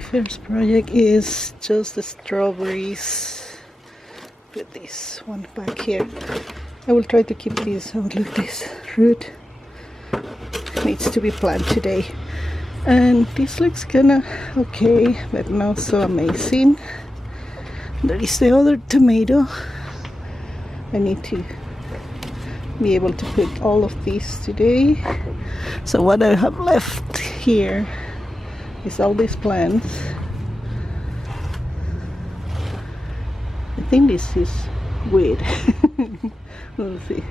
first project is just the strawberries. Put this one back here. I will try to keep this. Oh, look, this root needs to be planted today. And this looks kinda okay, but not so amazing. There is the other tomato. I need to be able to put all of these today. So what I have left here is all these plants. I think this is weird. We'll see.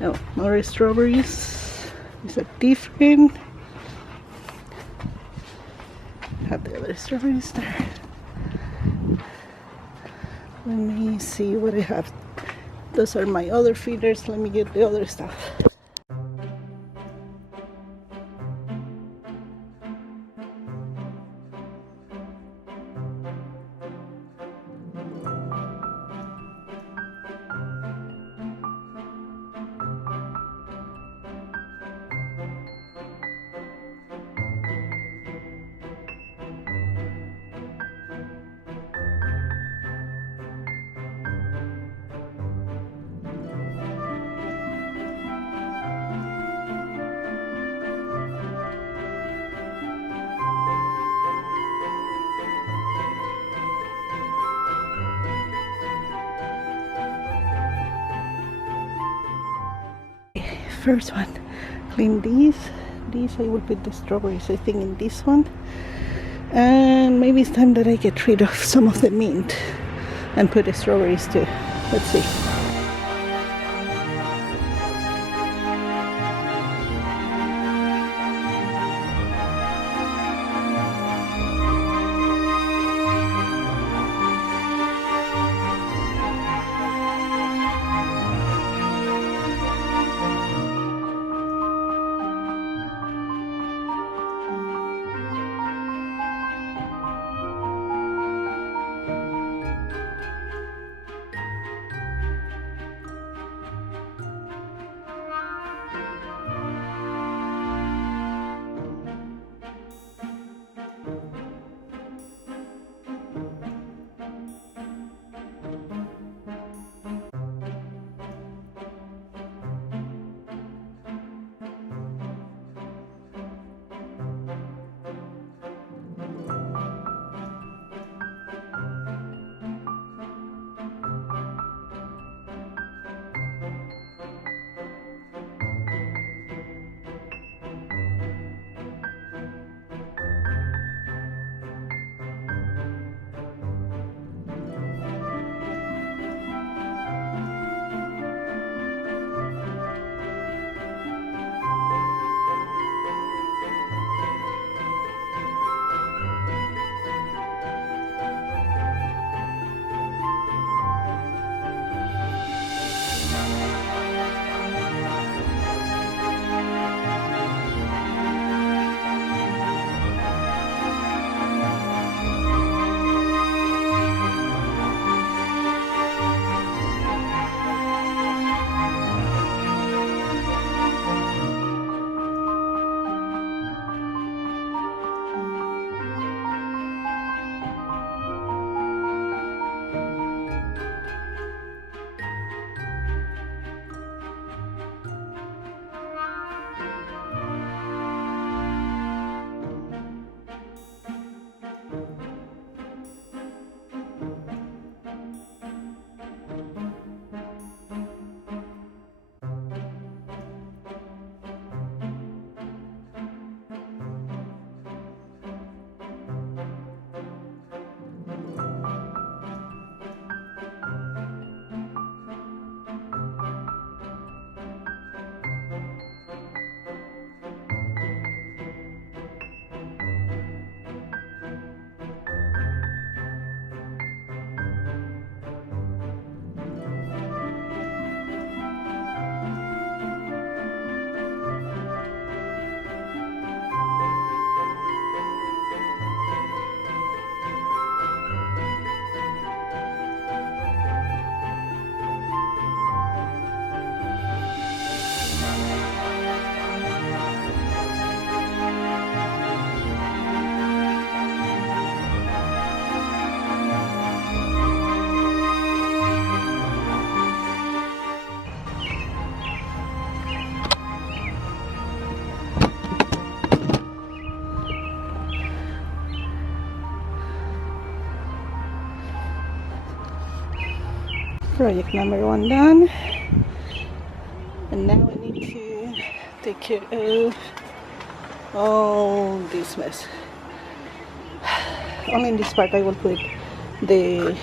Oh, more strawberries. These are different. Have the other strawberries there. Let me see what I have. Those are my other feeders. Let me get the other stuff. First one, clean these. These I will put the strawberries, I think, in this one. And maybe it's time that I get rid of some of the mint and put the strawberries too. Let's see. Project number 1 done. And now I need to take care of all this mess. Only in this part I will put the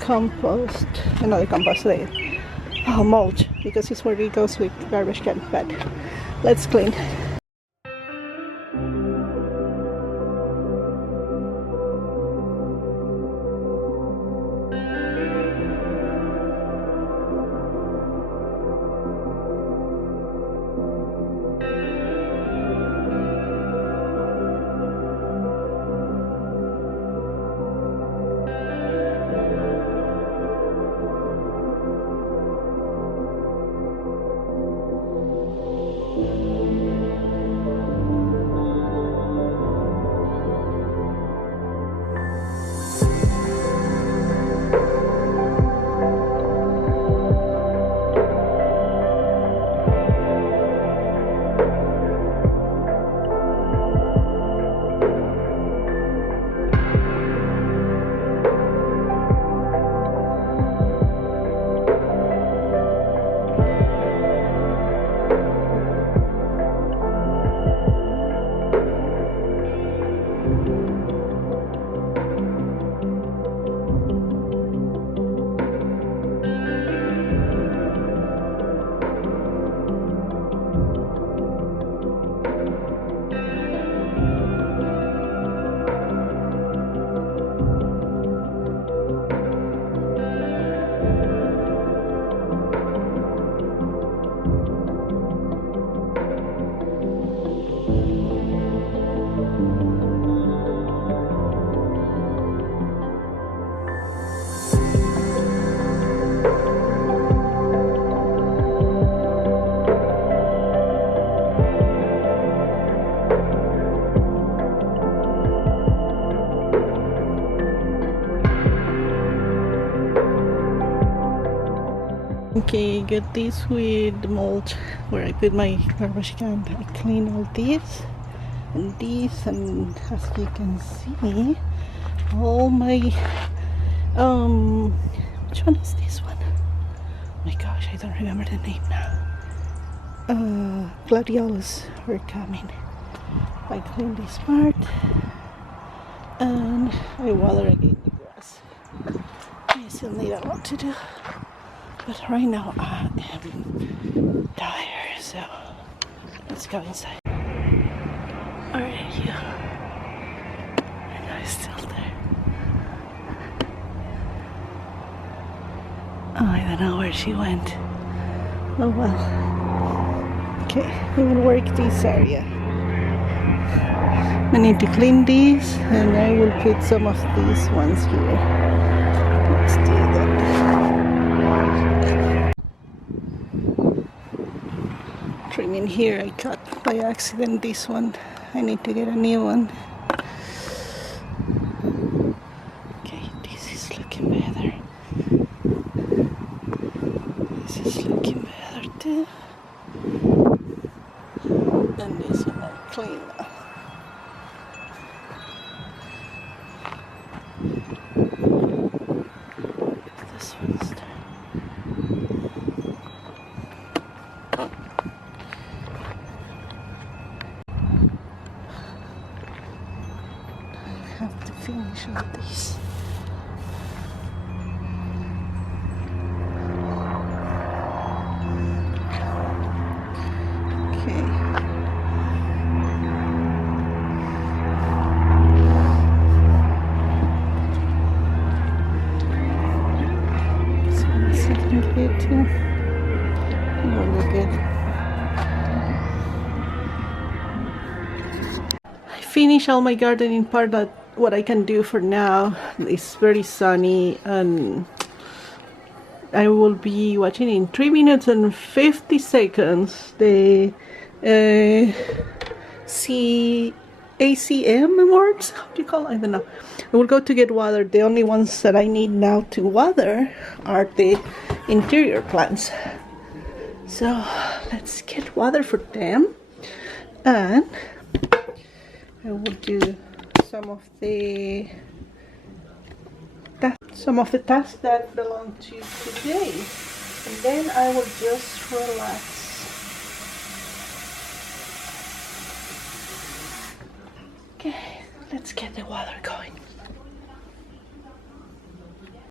compost, another compost layer. Oh, mulch, because it's where it goes with garbage can. But let's clean. Okay, got this with the mulch where I put my garbage can. I clean all this and this, and as you can see, all my which one is this one? Oh my gosh, I don't remember the name now. Gladiolas were coming. I clean this part and I water again the grass. I still need a lot to do. But right now I am tired, so let's go inside. Alright, yeah. I know it's still there. Oh, I don't know where she went. Oh well. Okay, we will work this area. I need to clean these, and I will put some of these ones here. Let's do that. In here I cut by accident this one. I need to get a new one. Okay, this is looking better. This is looking better too. And this one I'll clean now. This one's there. Have to finish all this. Okay. This one is looking good too. Really good. I finished all my gardening part that what I can do for now. It's very sunny and I will be watching in 3 minutes and 50 seconds the ACM awards. How do you call it? I don't know. I will go to get water. The only ones that I need now to water are the interior plants. So let's get water for them, and I will do some of the that. So some of the tasks that belong to today, and then I will just relax. Okay, let's get the water going.